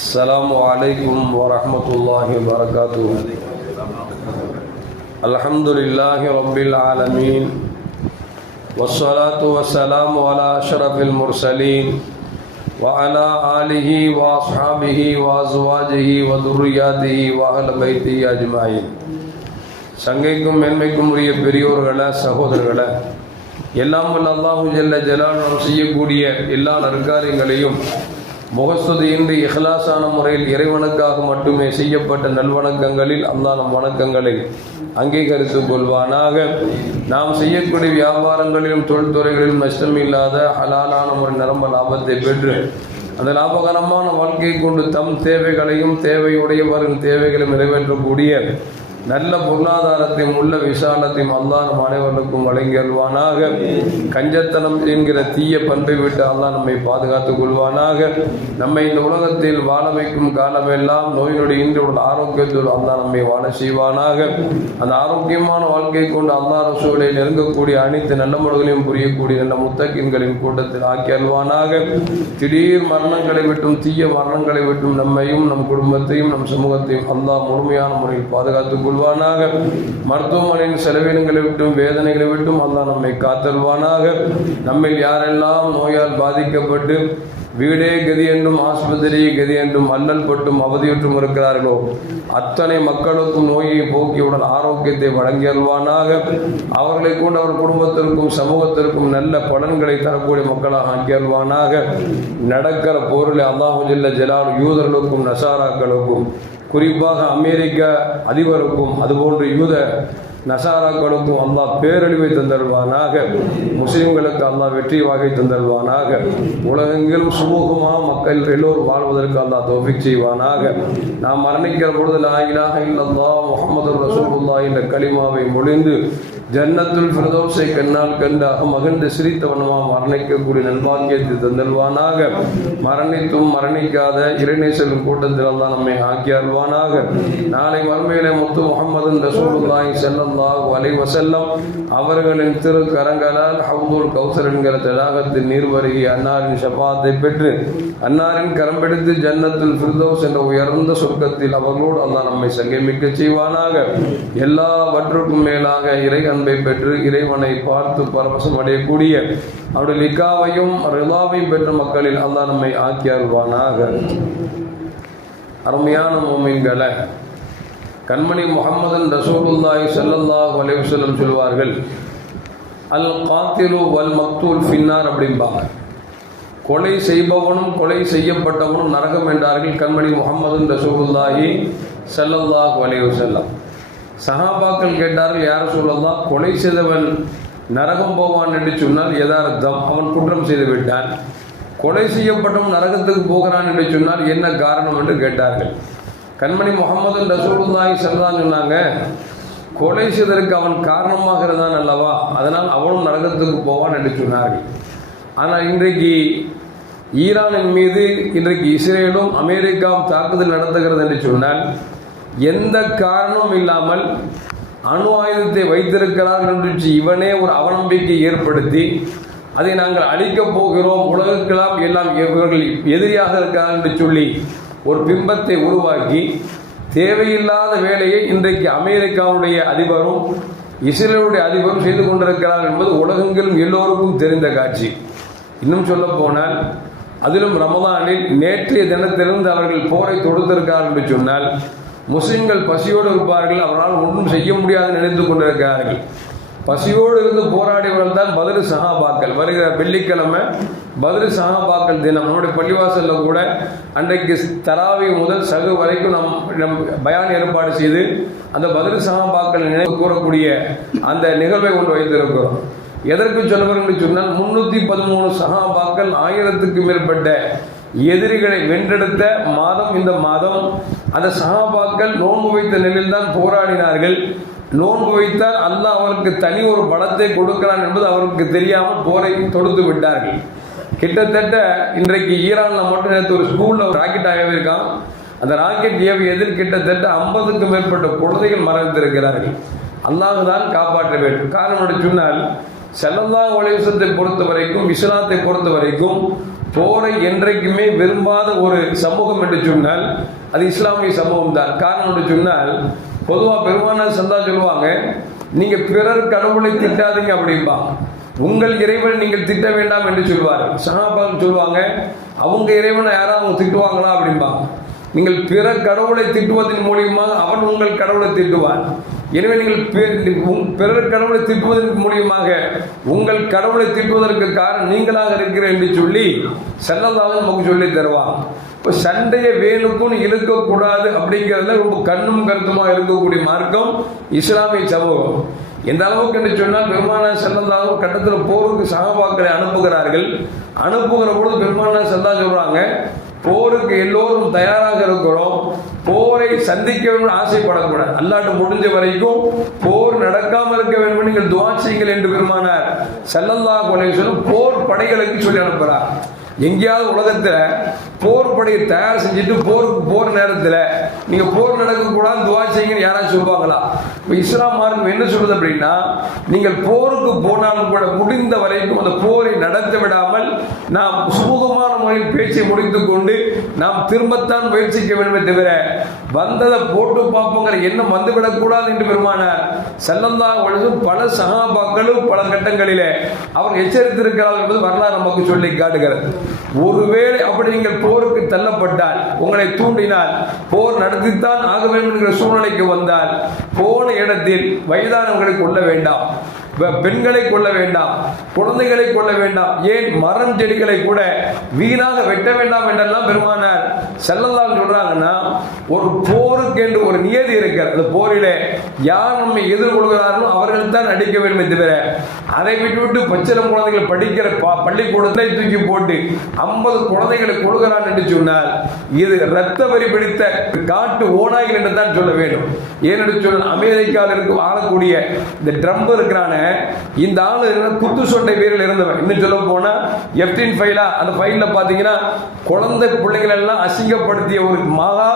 السلام عليكم ورحمة الله وبركاته. الحمد لله رب العالمين والصلاة والسلام على أشرف المرسلين وعلى آله وأصحابه وأزواجه وذرياته وأهل بيته أجمعين. சங்கைக்கும் மேன்மைக்கும் உரிய பெரியோர்கள சகோதரர்கள, எல்லாம் வல்ல அல்லாஹு ஜல்ல ஜலாலுஹு செய்யக்கூடிய எல்லா நற்காரியங்களையும் முகஸ்துதியின்றி இஹ்லாஸான முறையில் இறைவனுக்காக மட்டுமே செய்யப்பட்ட நல்வணக்கங்களில் அல்லாஹ் நம் வணக்கங்களை அங்கீகரித்துக் கொள்வானாக. நாம் செய்யக்கூடிய வியாபாரங்களிலும் தொழில்துறைகளிலும் நஷ்டமில்லாத ஹலாலான ஒரு நிரம்ப லாபத்தை பெற்று அந்த லாபகரமான வாழ்க்கையை கொண்டு தம் தேவைகளையும் தேவையுடையவரின் தேவைகளையும் நிறைவேற்றக்கூடிய நல்ல பொருளாதாரத்தையும் உள்ள விசாலத்தையும் அல்லாஹ் நம் அனைவருக்கும் வழங்கியல்வானாக. கஞ்சத்தனம் என்கிற தீய பண்பை விட்டு அல்லாஹ் நம்மை பாதுகாத்துக் கொள்வானாக. நம்மை இந்த உலகத்தில் வாழ வைக்கும் காலமெல்லாம் நோயினுடைய இன்று உள்ள ஆரோக்கியத்தோடு அல்லாஹ் நம்மை வாழ செய்வானாக. அந்த ஆரோக்கியமான வாழ்க்கையை கொண்டு அல்லாஹ் ரசூலை நெருங்கக்கூடிய அனைத்து நல்ல முறைகளையும் புரியக்கூடிய நல்ல முத்தகின்களின் கூட்டத்தில் ஆக்கி அல்வானாக. திடீர் மரணங்களை விட்டும் தீய மரணங்களை விட்டும் நம்மையும் நம் குடும்பத்தையும் நம் சமூகத்தையும் அல்லாஹ் முழுமையான முறையில் பாதுகாத்துக் கொள்வானாக. மருத்துவமனையின் செலவினங்களை விட்டும் வேதனைகளை விட்டும் அல்லாஹ் நம்மை காத்தல்வானாக. நம்மில் யாரெல்லாம் நோயால் பாதிக்கப்பட்டு வீடே கதி என்றும் ஆஸ்பத்திரியை கதி என்றும் அல்லல் பட்டும் அவதியுற்றும் இருக்கிறார்களோ அத்தனை மக்களுக்கும் நோயை போக்கியுடன் ஆரோக்கியத்தை வழங்கியல்வானாக. அவர்களை கொண்டு அவர் குடும்பத்திற்கும் சமூகத்திற்கும் நல்ல பலன்களை தரக்கூடிய மக்களாக ஆக்கியல்வானாக. நடக்கிற போரில் அல்லாஹு ஜல்ல ஜலாலுஹு யூதர்களுக்கும் நசாராக்களுக்கும் குறிப்பாக அமெரிக்க அதிபருக்கும் அதுபோன்று யூத நசாராக்களுக்கும் அல்லாஹ் பேரழிவை தந்தருவானாக. முஸ்லிம்களுக்கு அல்லாஹ் வெற்றி வாகை தந்தருவானாக. உலகெங்கிலும் சுமூகமாக மக்கள் எல்லோரும் வாழ்வதற்கு அல்லாஹ் தௌஃபீக் செய்வானாக. நாம் மரணிக்கிற பொழுது லா இலாஹ இல்லல்லாஹ் முஹம்மதுர் ரசூலுல்லாஹ் என்ற கலிமாவை மொழிந்து ஜன்னத்துல் ஃபிர்தௌஸை கண்ணால் கண்டாக மகிழ்ந்து சிரித்தவனமாக மரணிக்கக்கூடிய நல்வாக்கியத்தை தந்தல்வானாக. மரணித்தும் மரணிக்காத இறைநேசரின் கூட்டத்தில் அல்லாஹ் நம்மை ஆக்கி அல்வானாக. நாளை மறுமையிலே முத்து முஹம்மது ரசூலுல்லாஹி ஸல்லல்லாஹு அலைஹி வஸல்லம் அவர்களின் திரு கரங்களால் ஹவ்துல் கௌசர் என்கிற தடாகத்தின் நீர்வருகி அன்னாரின் ஷஃபாத்தை பெற்று அன்னாரின் கரம் பிடித்து ஜன்னத்துல் ஃபிர்தௌஸ் என்ற உயர்ந்த சொர்க்கத்தில் அவர்களோடு அல்லாஹ் நம்மை சங்கமிக்க செய்வானாக. எல்லாவற்றுக்கும் மேலாக இறை அன்பை பெற்று இறைவனை பார்த்து பரவசம் அடையக்கூடிய அவருடைய லிகாவையும் ரிலாவையும் பெற்ற மக்களில் அல்லாஹ் நம்மை ஆக்கி அருள்வானாக. அருமையான மோமின்களை, கண்மணி முஹம்மது ரசூலுல்லாஹி ஸல்லல்லாஹு அலைஹி வஸல்லம் சொல்வார்கள், அல் காத்திலு வல் மக்தூல் ஃபின்னார் அப்படிம்பாங்க. கொலை செய்பவனும் கொலை செய்யப்பட்டவனும் நரகம் என்றார்கள் கண்மணி முஹம்மது ரசூலுல்லாஹி ஸல்லல்லாஹு அலைஹி வஸல்லம். சஹாபாக்கள் கேட்டார்கள், யார் ரசூலல்லாஹ், கொலை செய்தவன் நரகம் போவான் என்று சொன்னால் யதார்த்தம், அவன் குற்றம் செய்து விட்டான். கொலை செய்யப்பட்டவன் நரகத்துக்கு போகிறான் என்று சொன்னால் என்ன காரணம் என்று கேட்டார்கள். கண்மணி முஹம்மது ரசூலுல்லாஹி ஸல்லல்லாஹு சொன்னாங்க, கொலை செய்ததற்கு அவன் காரணமாக இருந்தான் அல்லவா, அதனால் அவனும் நரகத்துக்கு போவான் என்று சொன்னார்கள். ஆனால் இன்றைக்கு ஈரானின் மீது இன்றைக்கு இஸ்ரேலும் அமெரிக்காவும் தாக்குதல் நடத்துகிறது என்று சொன்னால் எந்த காரணமும் இல்லாமல் அணு ஆயுதத்தை வைத்திருக்கிறார்கள் என்று இவனே ஒரு அவநம்பிக்கை ஏற்படுத்தி அதை நாங்கள் அழிக்கப் போகிறோம், உலகெல்லாம் எல்லாம் இவர்கள் எதிரியாக இருக்கிறார்கள் என்று சொல்லி ஒரு பிம்பத்தை உருவாக்கி தேவையில்லாத வேலையை இன்றைக்கு அமெரிக்காவுடைய அதிபரும் இஸ்ரேலுடைய அதிபரும் செய்து கொண்டிருக்கிறார்கள் என்பது உலகெங்கிலும் எல்லோருக்கும் தெரிந்த காட்சி. இன்னும் சொல்ல போனால் அதிலும் ரமதானில் நேற்றைய தினத்திலிருந்து அவர்கள் போரை தொடுத்திருக்கிறார்கள் என்று சொன்னால் முஸ்லிம்கள் பசியோடு இருப்பார்கள், அவரால் ஒன்றும் செய்ய முடியாது நினைத்து கொண்டிருக்கிறார்கள். பசியோடு இருந்து போராடியவர்கள் தான் பத்ர் சஹாபாக்கள். வருகிற வெள்ளிக்கிழமை பத்ர் சஹாபாக்கள் தினம் நம்முடைய பள்ளிவாசலில் கூட அன்றைக்கு தராவி முதல் சகு வரைக்கும் நம் பயான் ஏற்பாடு செய்து அந்த பத்ர் சஹாபாக்கள் நினைவு கூறக்கூடிய அந்த நிகழ்வை கொண்டு வைத்திருக்கிறோம். எதற்கு சொல்லுவார்கள் என்று சொன்னால் 313 சஹாபாக்கள் 1000க்கு மேற்பட்ட எதிரிகளை வென்றெடுத்த மாதம் இந்த மாதம். அந்த சஹாபாக்கள் நோன்பு வைத்த நிலையில் தான் போராடினார்கள். நோன்பு வைத்தால் அல்லாஹ் அவருக்கு தனி ஒரு பலத்தை கொடுக்கிறான் என்பது அவருக்கு தெரியாமல் போரை தொடுத்து விட்டார்கள். கிட்டத்தட்ட இன்றைக்கு ஈரானில் மட்டும் நேற்று ஒரு ஸ்கூலில் ஒரு ராக்கெட் ஆகியிருக்கான். அந்த ராக்கெட் ஏவியதில் கிட்டத்தட்ட 50க்கும் மேற்பட்ட குழந்தைகள் மரணித்திருக்கிறார்கள். அல்லாஹ் தான் காப்பாற்ற வேண்டும். காரணம் என்று சொன்னால் ஸல்லல்லாஹு அலைஹி வஸல்லத்தை பொறுத்த வரைக்கும் இஸ்லாத்தை பொறுத்த வரைக்கும் போரை என்றைக்குமே விரும்பாத ஒரு சமூகம் என்று சொன்னால் அது இஸ்லாமிய சமூகம் தான். காரணம் என்று சொன்னால் பொதுவாக பெருமானார் ஸல்லல்லாஹு அலைஹி சொல்லுவாங்க, நீங்க பிறர் கடவுளை திட்டாதீங்க அப்படின்பா, உங்கள் இறைவனை நீங்கள் திட்ட வேண்டாம் என்று சொல்வார். சஹாபாக்கள் சொல்லுவாங்க, அவங்க இறைவனை யாராவது திட்டுவாங்களா அப்படின்பா. நீங்கள் பிற கடவுளை திட்டுவதன் மூலியமாக அவன் உங்கள் கடவுளை திட்டுவான். எனவே நீங்கள் பிறர் கடவுளை திட்டுவதற்கு மூலியமாக உங்கள் கடவுளை திட்டுவதற்கு காரணம் நீங்களாக இருக்கிறேன் என்று சொல்லி ஸல்லல்லாஹு நமக்கு சொல்லி தருவாங்க. இப்போ சண்டையை வேணுக்கும் இழுக்கக்கூடாது அப்படிங்கிறதுல ரொம்ப கண்ணும் கருத்துமாக இருக்கக்கூடிய மார்க்கம் இஸ்லாமிய சமூகம். எந்த அளவுக்கு என்று சொன்னால் பெருமானார் ஸல்லல்லாஹு கட்டத்தில் போருக்கு சஹாபாக்களை அனுப்புகிறார்கள். அனுப்புகிற பொழுது பெருமானார் ஸல்லல்லாஹு சொல்றாங்க, போருக்கு எல்லோரும் தயாராக இருக்கிறோம், போரை சந்திக்க வேண்டும் ஆசைப்படக்கூடாது, அல்லாஹ்ட்ட முடிஞ்ச வரைக்கும் போர் நடக்காமல் இருக்க வேண்டும் நீங்கள் துஆ செய்யுங்கள் என்று பெருமானார் ஸல்லல்லாஹு அலைஹி வஸல்லம் போர் படைகளுக்கு சொல்லி அனுப்புகிறார். எங்கேயாவது உலகத்துல போர் படையை தயார் செஞ்சுட்டு போருக்கு போற நேரத்தில் நீங்க போர் நடக்கக்கூடாது துஆ செய்யுங்கன்னு யாராவது சொல்லுவாங்களா? இப்போ இஸ்லாம் மார்க்கம் என்ன சொல்றது அப்படின்னா, நீங்கள் போருக்கு போனாலும் கூட முடிந்த வரைக்கும் அந்த போரை நடத்த விடாமல் நாம் சுமூகமான முறையில் பேச்சை முடித்துக் கொண்டு நாம் திரும்பத்தான் முயற்சிக்க வேண்டுமே தவிர வந்ததை போட்டு பார்ப்போங்கிற எண்ணம் வந்துவிடக்கூடாது என்று பெருமானார் ஸல்லல்லாஹு அலைஹி வஸல்லம் பல சஹாபாக்களும் பல கட்டங்களிலே அவர் எச்சரித்திருக்கிறார்கள் என்பது வரலாறு நமக்கு சொல்லி காட்டுகிறது. ஒருவேளை அப்படி நீங்கள் போருக்கு தள்ளப்பட்டால், உங்களை தூண்டினால், போர் நடத்தித்தான் ஆக வேண்டும் என்கிற சூழ்நிலைக்கு வந்தால், போன இடத்தில் வயதானவர்களை கொள்ள வேண்டாம், பெண்களை கொள்ள வேண்டாம், குழந்தைகளை கொள்ள வேண்டாம், ஏன் மரம் செடிகளை கூட வீணாக வெட்ட வேண்டாம் என்றெல்லாம் பெருமானார் ஸல்லல்லாஹு சொல்றாங்கன்னா, ஒரு போருக்கு என்று ஒரு நியதி இருக்கிறது. அந்த போரிலே யார் நம்மை எதிர்கொள்கிறார்களோ அவர்கள் தான் அடிக்க வேண்டும் தவிர அதை விட்டு பச்சிலம் குழந்தைகள் படிக்கிற பள்ளிக்கூடத்தை தூக்கி போட்டு 50 குழந்தைகளை கொடுக்கிறான் என்று சொன்னால் இது இரத்த வரி பிடித்த காட்டு ஓநாய்கள் என்று தான் சொல்ல வேண்டும். ஏனென்று சொன்னால் அமெரிக்காவில் இருக்க ஆளக்கூடிய இந்த ட்ரம்ப் இருக்கிறான இந்த ஆளு குத்து சொண்டை வீரர்கள் இருந்தவன். இன்னும் சொல்ல போனா F-15 ஃபைலா அந்த ஃபைல்ல பாத்தீங்கன்னா குழந்தை பிள்ளைகள் எல்லாம் அசிங்கப்படுத்திய ஒரு மகா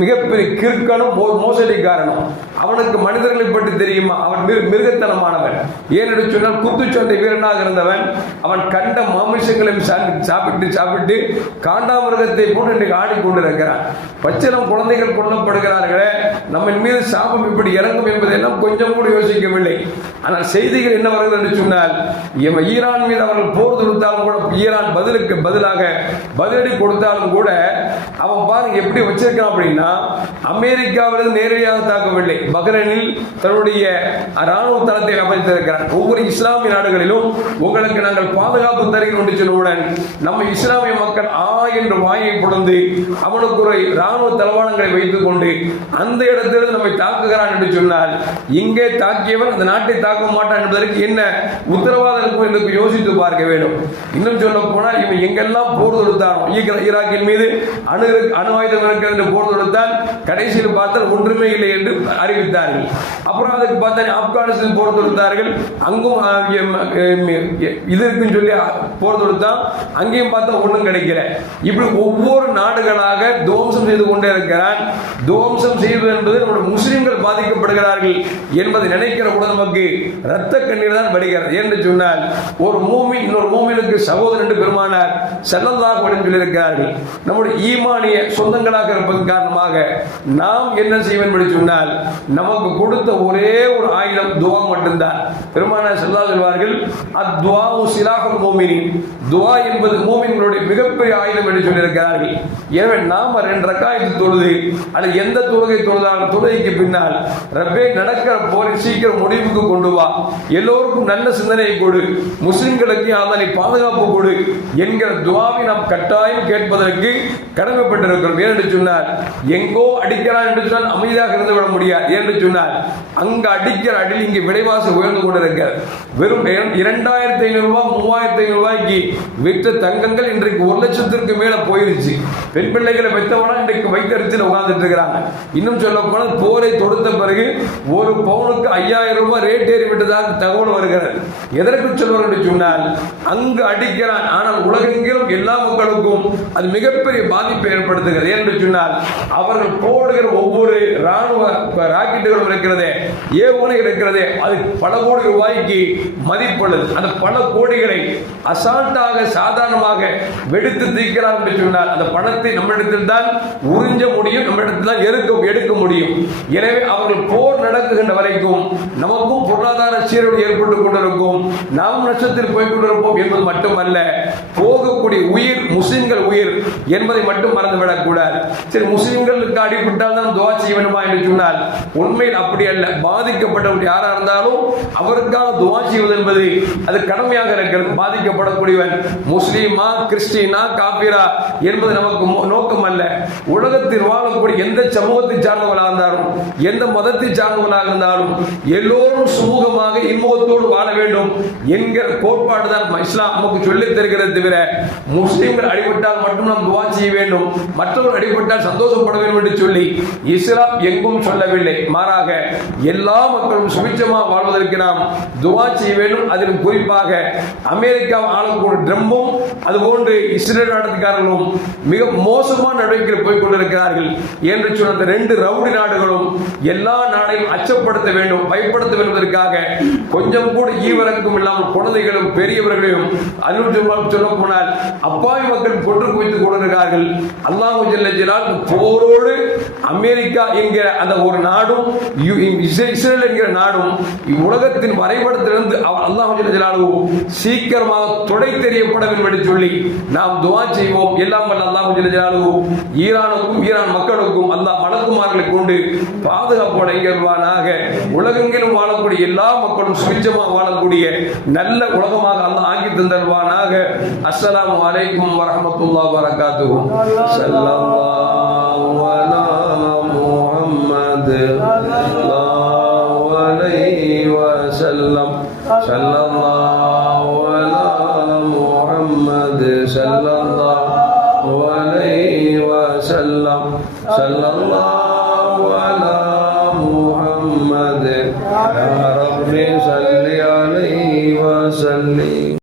மிகப்பெரிய கிறுக்கனும் மோசடிக்காரனும். அவனுக்கு மனிதர்களை பற்றி தெரியுமா? அவன் மிருகத்தனமானவன். ஏனென்று சொன்னால் குத்துச்சண்டை வீரனாக இருந்தவன். அவன் கண்ட மாமிசங்களையும் சாப்பிட்டு காண்டாமிருகத்தை போட்டு இன்றைக்கு ஆடிக்கொண்டிருக்கிறான். பச்சிலம் குழந்தைகள் கொல்லப்படுகிறார்களே, நம்ம மீது சாபம் இப்படி இறங்கும் என்பதெல்லாம் கொஞ்சம் கூட யோசிக்கவில்லை. ஆனால் செய்திகள் என்ன வருகிறது என்று சொன்னால், ஈரான் மீது அவர்கள் போர் தொடுத்தாலும் கூட, ஈரான் பதிலுக்கு பதிலாக பதிலடி கொடுத்தாலும் கூட அவன் பாருங்க எப்படி வச்சிருக்கான் அப்படின்னா, அமெரிக்காவிலிருந்து நேரடியாக தாக்கவில்லை, பஹ்ரைனில் தன்னுடைய ராணுவ தளத்தை அமைத்திருக்கிறான். ஒவ்வொரு இஸ்லாமிய நாடுகளிலும் உங்களுக்கு நாங்கள் பாதுகாப்பு தருகிறோம் என்று சொன்னவுடன் நம்ம இஸ்லாமிய மக்கள் என்று வாயை பொழுது அவனுக்கு ஒரு ராணுவ தளவாடங்களை வைத்துக் கொண்டு அந்த இடத்திலிருந்து நம்மை தாக்குகிறான் என்று சொன்னால், இங்கே தாக்கியவன் அந்த நாட்டை தாக்க மாட்டான் என்பதற்கு என்ன உத்தரவாதம் இருக்கும் என்று யோசித்து பார்க்க வேண்டும். இன்னும் சொல்ல போனால் இவன் எங்கெல்லாம் போர் தொடுத்தானோ, ஈராக்கின் மீது அணு ஆயுதம் இருக்கிறது என்று போர் தொடுத்தான், கடைசியில் பார்த்தால் ஒன்றுமே இல்லை என்று அறிவித்தார்கள். அப்புறம் அதுக்கு பார்த்தா ஆப்கானிஸ்தான் போர் தொடுத்தார்கள், அங்கும் இதற்கும் சொல்லி போர் தொடுத்தான், அங்கேயும் பார்த்தா ஒன்றும் கிடைக்கல. இப்படி ஒவ்வொரு நாடுகளாக துவம்சம் செய்து கொண்டே இருக்கிறான். துவம்சம் செய்வது என்பது நம்முடைய முஸ்லிம்கள் பாதிக்கப்படுகிறார்கள் என்பதை நினைக்கிற கூட நமக்கு இரத்த கண்ணீர் தான் வருகிறது. என்று சொன்னால் ஒரு மூமின் இன்னொரு மூமினுக்கு சகோதரன் என்று பெருமானார் ஸல்லல்லாஹு அலைஹி வஸல்லம் சொல்லியிருக்கிறார்கள். நம்முடைய ஈமானிய சொந்தங்களாக இருப்பதன் காரணமாக நாம் என்ன செய்வோம் என்று சொன்னால், நமக்கு கொடுத்த ஒரே ஒரு ஆயுதம் துஆ மட்டும்தான். பெருமானார் ஸல்லல்லாஹு அலைஹி சொல்வார்கள், அத்துஆஉ சிலாஹுல் முஃமினீன், துஆ என்பது மூமின்களுடைய மிகப்பெரிய ஆயுதம் என்று சொல்லியிருக்கிறார்கள். எனவே நாம் 2 ரக்காயத்து தொழுது அல்லது எந்த தொழுகை தொழுதாலும் தொழுகைக்கு பின்னால் ரப்பே நடக்கிற போரை சீக்கிரம் முடிவுக்கு கொண்டு வா, எல்லோருக்கும் நல்ல சிந்தனையை கொடு, முஸ்லிம்களுக்கு அதனை பாதுகாப்பு கொடு என்கிற துஆவை நாம் கட்டாயம் கேட்பதற்கு கடமைப்பட்டிருக்கிறோம். ஏனென்று சொன்னால் எங்கோ அடிக்கிறான் என்று சொன்னால் அமைதியாக இருந்து விட முடியாது. என்று சொன்னால் அங்கு அடிக்கிற அடியில் இங்கு விலைவாசி உயர்ந்து கொண்டிருக்கிறது. வெறும் 2500 ரூபாய் 3500 ரூபாய்க்கு விற்ற தங்கங்கள் இன்றைக்கு 1 லட்சத்திற்கு மேல போயிருச்சு. பெண் பிள்ளைகளை வைத்தவனா இன்றைக்கு வைத்தறிச்சில் உட்கார்ந்துட்டு இருக்கிறாங்க. இன்னும் சொல்ல போனால் போரை தொடுத்த பிறகு ஒரு பவுனுக்கு 5000 ரூபாய் ரேட் ஏறி வெளியேறிவிட்டதாக தகவல் வருகிறது. எதற்கு சொல்வார் என்று சொன்னால், அங்கு அடிக்கிறான், ஆனால் உலகெங்கிலும் எல்லா மக்களுக்கும் அது மிகப்பெரிய பாதிப்பை ஏற்படுத்துகிறது. என்று சொன்னால், அவர்கள் போடுகிற ஒவ்வொரு ராணுவ ராக்கெட்டுகளும் இருக்கிறதே, ஏவுகணைகள் இருக்கிறதே, அது பல கோடி ரூபாய்க்கு மதிப்புள்ளது. அந்த பல கோடிகளை அசால்ட்டாக சாதாரணமாக வெடித்து தீக்கிறார் என்று சொன்னால், அந்த பணத்தை நம்மிடத்தில் தான் உறிஞ்ச முடியும், நம்மிடத்தில் தான் எடுக்க முடியும். எனவே அவர்கள் போர் நடக்குகின்ற வரைக்கும் நமக்கும் பொருளாதார சீரழிவு ஏற்பட்டுக் கொண்டிருக்கும், நாம் நஷ்டத்தில் போய் கொண்டிருப்போம் என்பது மட்டுமல்ல, போகக்கூடிய உயிர் முஸ்லிம்கள் உயிர் என்பதை மட்டும் மறந்துவிடக் கூடாது. சரி, முஸ்லிம்களுக்கு அடிபட்டால் தான் துவா செய்ய வேண்டுமா என்று சொன்னால், உண்மையில் அப்படி அல்ல. பாதிக்கப்பட்டவர் யாரா இருந்தாலும் அவருக்காக துவா செய்வது என்பது அது கடமையாக இருக்கிறது. பாதிக்கப்படக்கூடியவன் முஸ்லீமா, கிறிஸ்டினா, காபிரா என்பது நமக்கு நோக்கம் அல்ல. உலகத்தில் வாழக்கூடிய எந்த சமூகத்தை சார்ந்தவர்களாக இருந்தாலும், எந்த மதத்தை சார்ந்தவர்களாக இருந்தாலும் எல்லோரும் சுமூகமாக இன்முகத்தோடு வாழ வேண்டும் என்கிற கோட்பாடு தான் இஸ்லாம் நமக்கு சொல்லித் தருகிறது. தவிர முஸ்லிம்கள் அடிபட்டால் மட்டும் நாம் துவா செய்ய வேண்டும், மற்றவர்கள் அடிபட்டால் சந்தோஷப்பட வேண்டும் என்று சொல்லி இஸ்லாம் எங்கும் சொல்லவில்லை. மாறாக எல்லா மக்களும் சுபிட்சமாக வாழ்வதற்கு நாம் துவா செய்ய வேண்டும். அதிலும் குறிப்பாக அமெரிக்கா ஆளக்கூடிய ட்ரம்பும் அதுபோன்று இஸ்ரேல் நாட்டுக்காரர்களும் மிக மோசமான நடவடிக்கைகள் போய் கொண்டிருக்கிறார்கள் என்று சொன்ன அந்த ரெண்டு ரவுடி நாடுகளும் எல்லா நாடையும் அச்சப்படுத்த வேண்டும், பயப்படுத்த வேண்டுவதற்காக கொஞ்சம் கூட ஈவரக்கம் இல்லாமல் குழந்தைகளும் பெரியவர்களையும் சொல்ல போனால் அப்பாவி மக்கள் கொன்று குவித்துக் கொண்டிருக்கிறார்கள். அல்லாஹ் ஜல்ல ஜலாலுஹு போரோடு அமெரிக்கா என்கிற அந்த ஒரு நாடும் இஸ்ரேல் என்கிற நாடும் உலகத்தின் வரைபடத்திலிருந்து அல்லாஹ் ஜல்ல ஜலாலுஹு சீக்கிரமாக தொடை தெரியப்பட வேண்டும் என்று சொல்லி நாம் துஆ செய்வோம். எல்லாம் வல்ல அல்லாஹ் ஜல்ல ஜலாலுஹு ஈரானுக்கும் ஈரான் மக்களுக்கும் அல்லாஹ் மலக்குமார்களை கொண்டு பாதுகாப்போட இயல்பானாக உலகெங்கிலும் வாழக்கூடிய எல்லா மக்களும் சுபிட்சமாக வாழக்கூடிய நல்ல உலகமாக அல்லாஹ் ஆக்கி தந்தல்வானாக. அஸ்ஸலாமு அலைக்கும் வரஹ்மத்துல்லாஹி வபரகாத்துஹு. ஸல்லல்லாஹு அலா முஹம்மத் ஸல்லல்லாஹு அலைஹி வஸல்லம். ஸல்லல்லாஹு அலா முஹம்மத் ஸல்லல்லாஹு அலைஹி வஸல்லம். ஸல்லல்லாஹு அலா முஹம்மத் யா ரப்பி ஸல்லி அலைஹி வஸல்லம்.